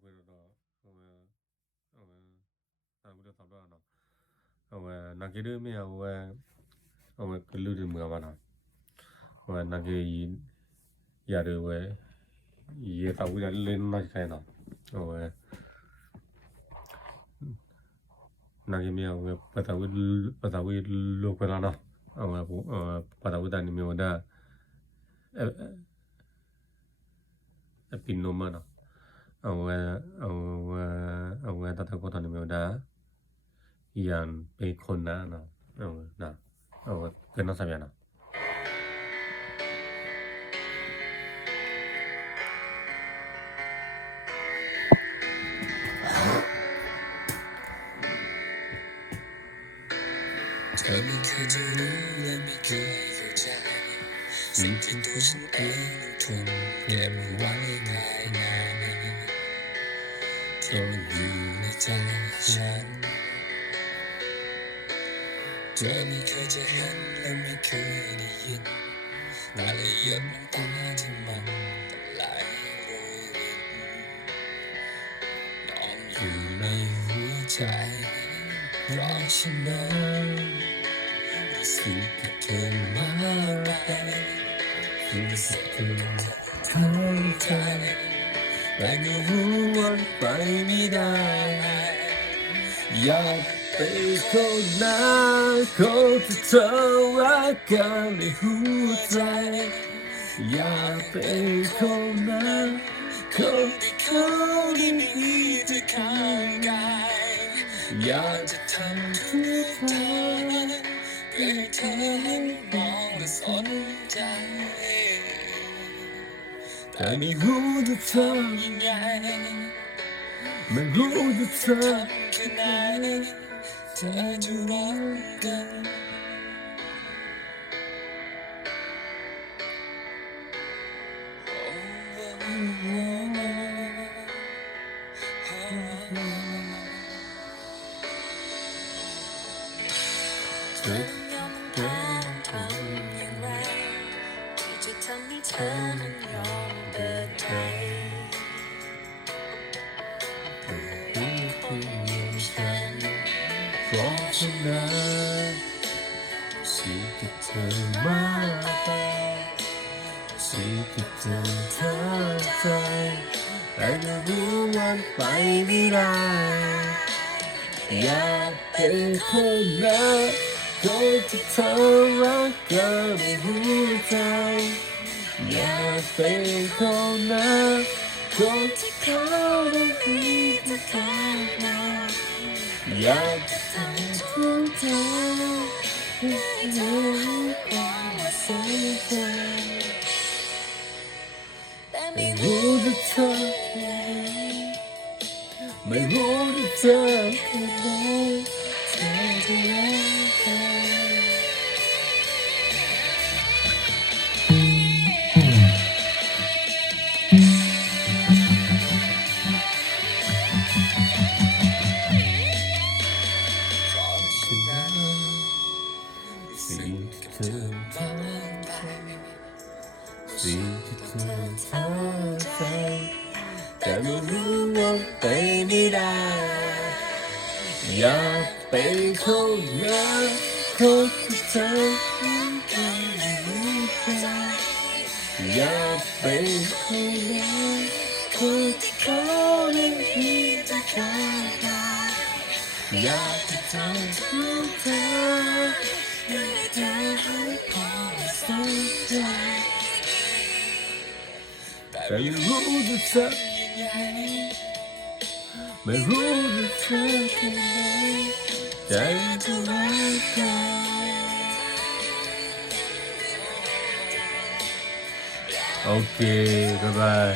ไปแล้วเอากูจะทำด้วยนะนักเรียนไม่เอากลุ่มที่มึงมานะนักเรียนยาดูยี่ตาวุ้ยเล่นน่าจะใช่นะนักเรียนไม่เอาปัตตาวุ้ยลูกไปแล้วนะปัตตาวุ้ยตอนนี้ไม่เอาได้ปินโนมานะตัดตะโกนตอนนี้ไม่เอาได้ยันเป็นคนนะเป็นนักสัญญาณนะเธอไม่เคยจะรู้และไม่เคยเข้าใจสิ่งที่ตัวฉันเองต้องทนเก็บไว้ภายในที่มันอยู่ในใจฉันเธอไม่เคยจะเห็นและไม่เคยได้ยินรายละเอียดน้ำตาที่มันไหลโรยรินนอนอยู่ในหัวใจเพราะฉันนั้นรู้สึกที่เธอมาไปรู้สึกถึงทั้งใจแต่ก็รู้ว่าไปไม่ได้อยากเป็นคนนั้นคนที่เธอรักกันในหัวใจอยากเป็นคนนั้นคนที่เขาได้มีเธอข้างกายอยากจะทำทุกทางเพื่อให้เธอให้มองและสนใจแต่ไม่รู้จะทำยังไงไม่รู้จะทำแค่ไหนเธอจะรักกันเธอยอมต้องทำอย่างไรที่จะทำให้เธอนั้นยอมเปิดใจเป็นคนอย่างฉันเพราะฉันนั้นสิ่งที่เธอมาไปสิ่งที่เธอทั้งใจแต่ก็รู้ว่าไปไม่ได้อยากเป็นคนนั้นคนที่เธอรักกันในหัวใจอยากเป็นคนนั้นคนที่เขาได้มีเธอข้างกายอยากจะทำทุกทางให้เธอให้ความสนใจแต่ไม่ ไม่รู้จะทำยังไงไม่รู้จะทำยังไงเธอจะรักกัน สิ่งที่เธอทำไปสิ่งที่เธอทำใจแต่ไม่รู้ว่าไปไม่ได้อยากเป็นคนนั้นคนที่เธอต้องการในหัวใจอยากเป็นคนนั้นคนที่เขาได้มีเธอข้างกายอยากจะทำทุกทางให้เธอให้ความสนใจแต่ไม่รู้จะทำยังไงไม่รู้จะทำแค่ไหนใจจะรักกันโอเคบ๊ายบาย